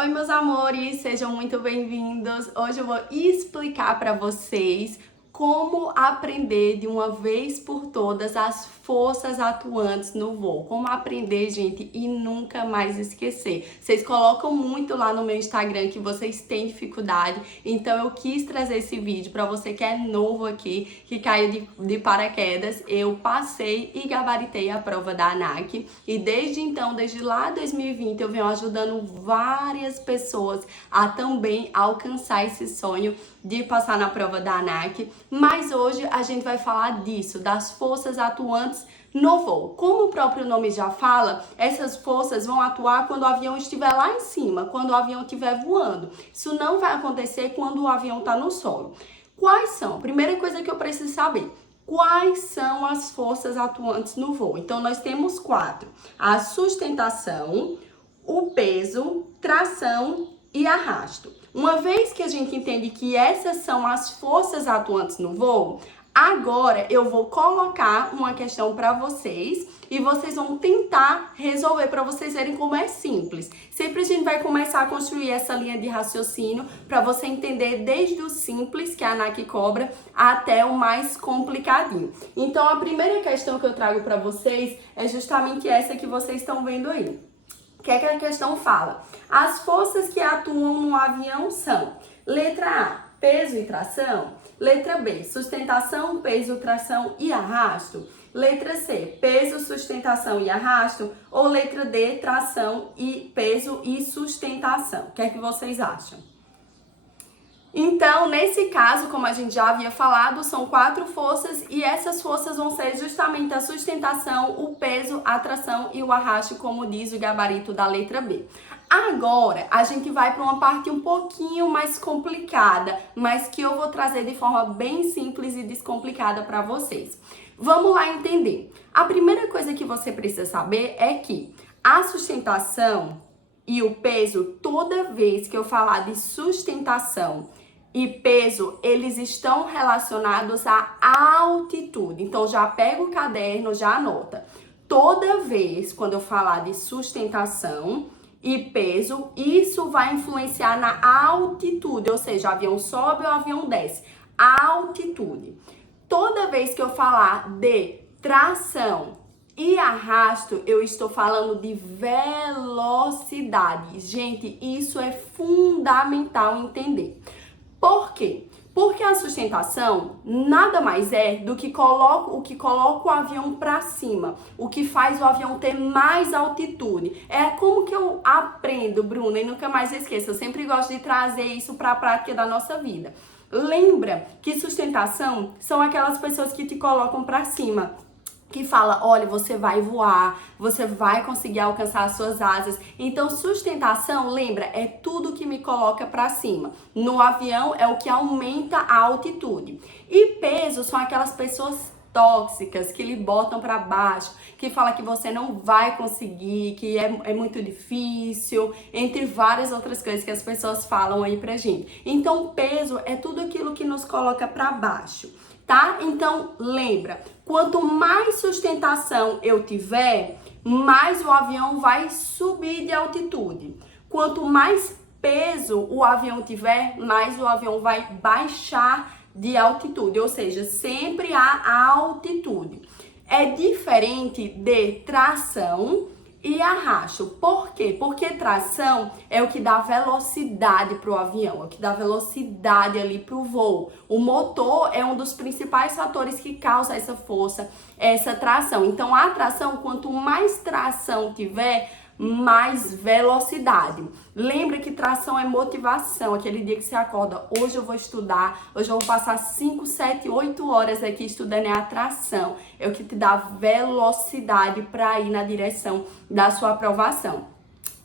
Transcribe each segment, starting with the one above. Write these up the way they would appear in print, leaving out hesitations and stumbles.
Oi, meus amores, sejam muito bem-vindos. Hoje eu vou explicar para vocês como aprender de uma vez por todas as forças atuantes no voo. Como aprender, gente, e nunca mais esquecer. Vocês colocam muito lá no meu Instagram que vocês têm dificuldade, então eu quis trazer esse vídeo para você que é novo aqui, que caiu de paraquedas. Eu passei e gabaritei a prova da ANAC e desde então, desde lá 2020, eu venho ajudando várias pessoas a também alcançar esse sonho de passar na prova da ANAC. Mas hoje a gente vai falar disso, das forças atuantes no voo. Como o próprio nome já fala, essas forças vão atuar quando o avião estiver lá em cima, quando o avião estiver voando. Isso não vai acontecer quando o avião está no solo. Quais são? Primeira coisa que eu preciso saber. Quais são as forças atuantes no voo? Então, nós temos 4. A sustentação, o peso, tração e arrasto. Uma vez que a gente entende que essas são as forças atuantes no voo, agora eu vou colocar uma questão para vocês e vocês vão tentar resolver para vocês verem como é simples. Sempre a gente vai começar a construir essa linha de raciocínio para você entender desde o simples, que a ANAC cobra, até o mais complicadinho. Então, a primeira questão que eu trago para vocês é justamente essa que vocês estão vendo aí. O que é que a questão fala? As forças que atuam no avião são: letra A, peso e tração; letra B, sustentação, peso, tração e arrasto; letra C, peso, sustentação e arrasto; ou letra D, tração e peso e sustentação. O que é que vocês acham? Então, nesse caso, como a gente já havia falado, são 4 forças e essas forças vão ser justamente a sustentação, o peso, a tração e o arrasto, como diz o gabarito da letra B. Agora, a gente vai para uma parte um pouquinho mais complicada, mas que eu vou trazer de forma bem simples e descomplicada para vocês. Vamos lá entender. A primeira coisa que você precisa saber é que a sustentação e o peso, toda vez que eu falar de sustentação e peso, eles estão relacionados à altitude. Então, já pega o caderno, já anota. Toda vez quando eu falar de sustentação e peso, isso vai influenciar na altitude, ou seja, o avião sobe ou o avião desce. A altitude. Toda vez que eu falar de tração e arrasto, eu estou falando de velocidade. Gente, isso é fundamental entender. Por quê? Porque a sustentação nada mais é do que o que coloca o avião para cima, o que faz o avião ter mais altitude. É como que eu aprendo, Bruna, e nunca mais esqueça, eu sempre gosto de trazer isso para a prática da nossa vida. Lembra que sustentação são aquelas pessoas que te colocam para cima, que fala: olha, você vai voar, você vai conseguir alcançar as suas asas. Então, sustentação, lembra, é tudo que me coloca para cima. No avião é o que aumenta a altitude. E peso são aquelas pessoas tóxicas que lhe botam para baixo, que fala que você não vai conseguir, que é muito difícil, entre várias outras coisas que as pessoas falam aí pra gente. Então, peso é tudo aquilo que nos coloca para baixo, tá? Então, lembra, quanto mais sustentação eu tiver, mais o avião vai subir de altitude. Quanto mais peso o avião tiver, mais o avião vai baixar de altitude, ou seja, sempre há altitude. É diferente de tração e arrasto. Por quê? Porque tração é o que dá velocidade para o avião, é o que dá velocidade ali para o voo. O motor é um dos principais fatores que causa essa força, essa tração. Então, a tração, quanto mais tração tiver, mais velocidade. Lembra que tração é motivação, aquele dia que você acorda: hoje eu vou estudar, hoje eu vou passar 5, 7, 8 horas aqui estudando. É a tração, é o que te dá velocidade para ir na direção da sua aprovação.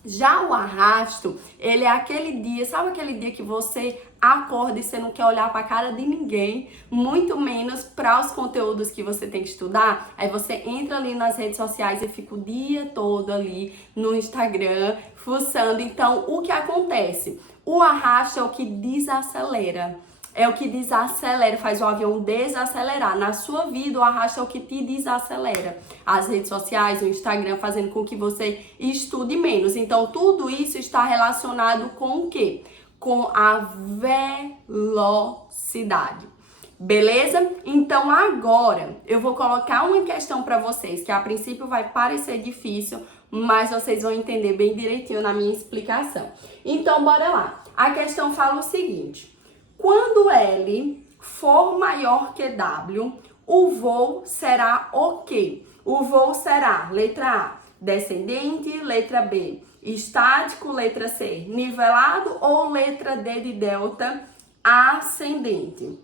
Já o arrasto, ele é aquele dia, sabe aquele dia que você acorda e você não quer olhar para a cara de ninguém, muito menos para os conteúdos que você tem que estudar? Aí você entra ali nas redes sociais e fica o dia todo ali no Instagram, fuçando. Então, o que acontece? O arrasto é o que desacelera. é o que desacelera, faz o avião desacelerar. Na sua vida, o arrasto é o que te desacelera. As redes sociais, o Instagram, fazendo com que você estude menos. Então, tudo isso está relacionado com o quê? Com a velocidade. Beleza? Então, agora, eu vou colocar uma questão para vocês, que a princípio vai parecer difícil, mas vocês vão entender bem direitinho na minha explicação. Então, bora lá. A questão fala o seguinte. Quando L for maior que W, o voo será o quê? O voo será, letra A, descendente, letra B, estático, letra C, nivelado ou letra D de delta, ascendente.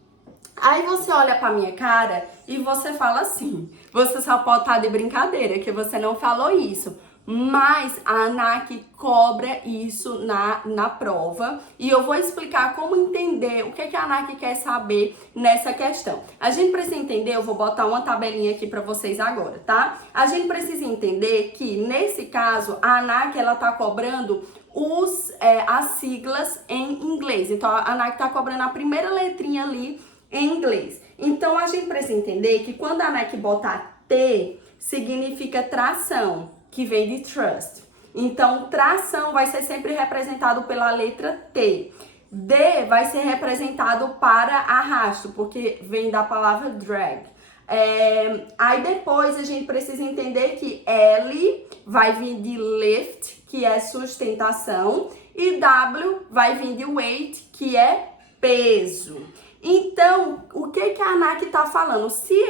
Aí você olha pra minha cara e você fala assim, você só pode estar de brincadeira, que você não falou isso. Mas a ANAC cobra isso na prova e eu vou explicar como entender o que a ANAC quer saber nessa questão. A gente precisa entender, eu vou botar uma tabelinha aqui para vocês agora, tá? A gente precisa entender que nesse caso a ANAC ela tá cobrando as siglas em inglês. Então a ANAC tá cobrando a primeira letrinha ali em inglês. Então a gente precisa entender que quando a ANAC botar T, significa tração, que vem de trust. Então, tração vai ser sempre representado pela letra T. D vai ser representado para arrasto, porque vem da palavra drag. Aí depois a gente precisa entender que L vai vir de lift, que é sustentação, e W vai vir de weight, que é peso. Então, o que a ANAC está falando? Se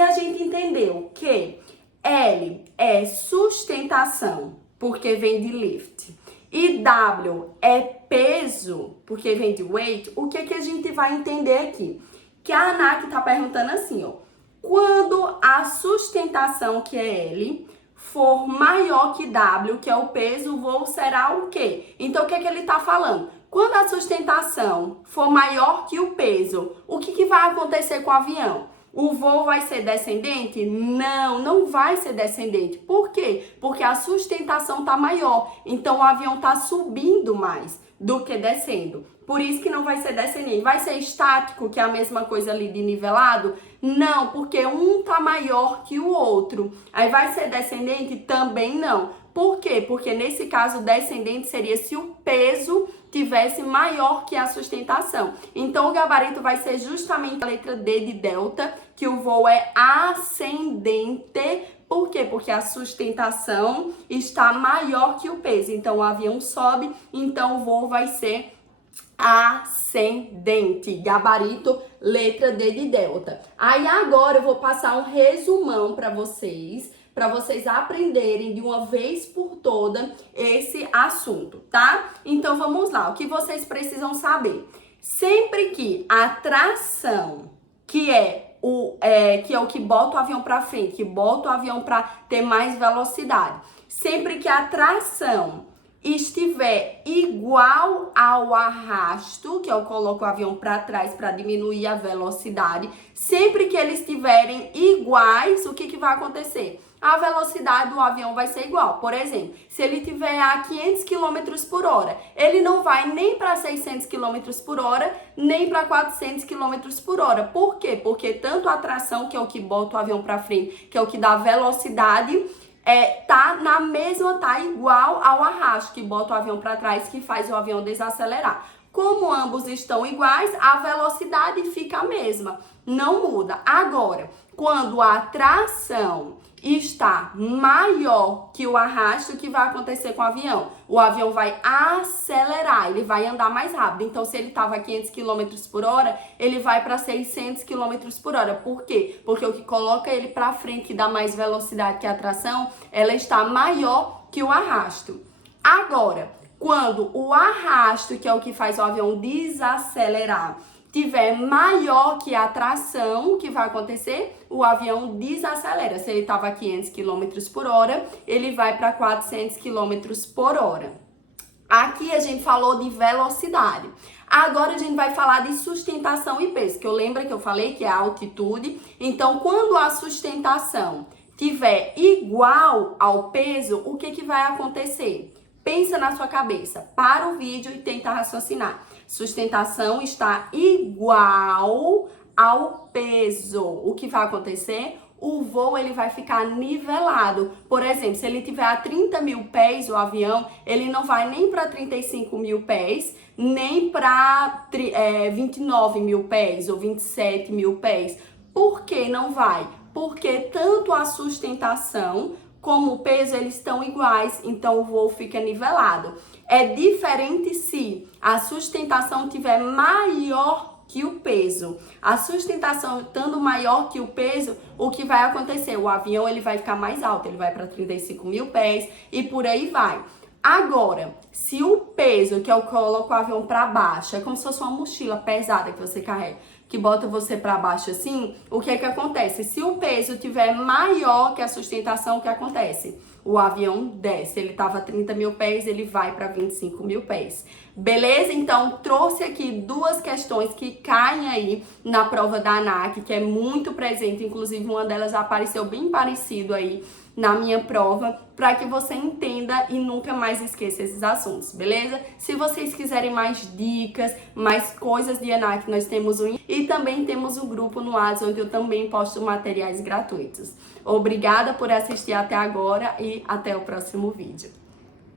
a gente entendeu que L é sustentação, porque vem de lift, e W é peso, porque vem de weight, o que a gente vai entender aqui? Que a ANAC está perguntando assim, ó, quando a sustentação, que é L, for maior que W, que é o peso, o voo será o quê? Então, o que ele está falando? Quando a sustentação for maior que o peso, o que vai acontecer com o avião? O voo vai ser descendente? Não, não vai ser descendente. Por quê? Porque a sustentação está maior. Então, o avião está subindo mais do que descendo. Por isso que não vai ser descendente. Vai ser estático, que é a mesma coisa ali de nivelado? Não, porque um está maior que o outro. Aí vai ser descendente? Também não. Por quê? Porque nesse caso, descendente seria se o peso tivesse maior que a sustentação. Então, o gabarito vai ser justamente a letra D de delta, que o voo é ascendente. Por quê? Porque a sustentação está maior que o peso. Então, o avião sobe, então o voo vai ser ascendente. Gabarito, letra D de delta. Aí, agora eu vou passar um resumão para vocês aprenderem de uma vez por toda esse assunto, tá? Então, vamos lá. O que vocês precisam saber? Sempre que a tração, que é o que bota o avião para frente, que bota o avião para ter mais velocidade, sempre que a tração estiver igual ao arrasto, que eu coloco o avião para trás para diminuir a velocidade, sempre que eles estiverem iguais, o que vai acontecer? A velocidade do avião vai ser igual. Por exemplo, se ele estiver a 500 km por hora, ele não vai nem para 600 km por hora, nem para 400 km por hora. Por quê? Porque tanto a tração, que é o que bota o avião para frente, que é o que dá velocidade, tá igual ao arrasto, que bota o avião para trás, que faz o avião desacelerar. Como ambos estão iguais, a velocidade fica a mesma, não muda. Agora, quando a tração está maior que o arrasto, o que vai acontecer com o avião? O avião vai acelerar, ele vai andar mais rápido. Então, se ele estava a 500 km por hora, ele vai para 600 km por hora. Por quê? Porque o que coloca ele para frente, que dá mais velocidade que a tração, ela está maior que o arrasto. Agora, quando o arrasto, que é o que faz o avião desacelerar, tiver maior que a tração, o que vai acontecer? O avião desacelera. Se ele estava a 500 km por hora, ele vai para 400 km por hora. Aqui a gente falou de velocidade. Agora a gente vai falar de sustentação e peso, que eu lembro que eu falei que é a altitude. Então, quando a sustentação tiver igual ao peso, o que vai acontecer? Pensa na sua cabeça, para o vídeo e tenta raciocinar. Sustentação está igual ao peso. O que vai acontecer? O voo ele vai ficar nivelado. Por exemplo, se ele tiver a 30 mil pés, o avião, ele não vai nem para 35 mil pés, nem para 29 mil pés ou 27 mil pés. Por que não vai? Porque tanto a sustentação como o peso, eles estão iguais, então o voo fica nivelado. É diferente se a sustentação tiver maior que o peso. A sustentação estando maior que o peso, o que vai acontecer? O avião ele vai ficar mais alto, ele vai para 35 mil pés e por aí vai. Agora, se o peso, que eu coloco o avião para baixo, é como se fosse uma mochila pesada que você carrega, que bota você para baixo assim, o que é que acontece? Se o peso tiver maior que a sustentação, o que acontece? O avião desce, ele estava a 30 mil pés, ele vai para 25 mil pés. Beleza? Então, trouxe aqui duas questões que caem aí na prova da ANAC, que é muito presente, inclusive uma delas apareceu bem parecido aí na minha prova, para que você entenda e nunca mais esqueça esses assuntos, beleza? Se vocês quiserem mais dicas, mais coisas de ANAC, nós temos e também temos o grupo no WhatsApp, onde eu também posto materiais gratuitos. Obrigada por assistir até agora e até o próximo vídeo.